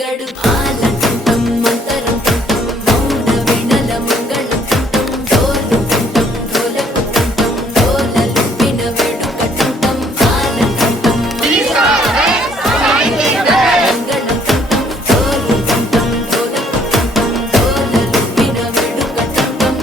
రగడు బాల కంఠం మంతరం కంఠం మౌన వీణల మంగళం కంఠం డోలు కంఠం డోలకు కంఠం డోలలు విన వేడుక కంఠం బాల కంఠం మంగళం కంఠం డోలు కంఠం డోలకు కంఠం డోలలు విన వేడుక కంఠం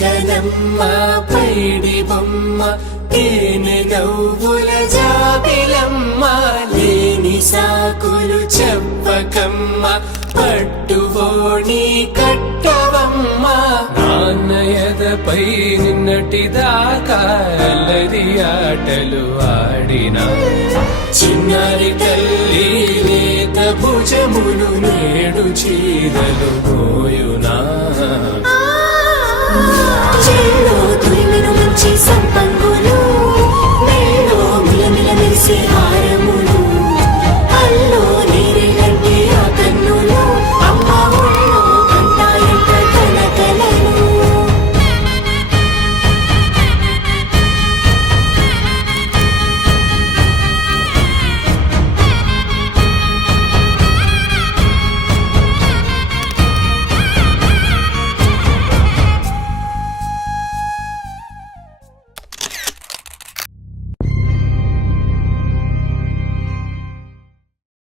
కనమ్మ పైడి బొమ్మ తేనె నవ్వుల జాబిలమ్మ లేని సాకులు చెప్పకమ్మ పట్టువోణి కట్టవమ్మ నాన్నయదపై నిన్నటిదాకా అల్లరి ఆటలు ఆడిన చిన్నారి తల్లి లేత భుజములు నేడు చీరలు మోయునా చెల్లో తురిమిను మంచి సంపంగులు మెల్లో మిలమిల మెరిసే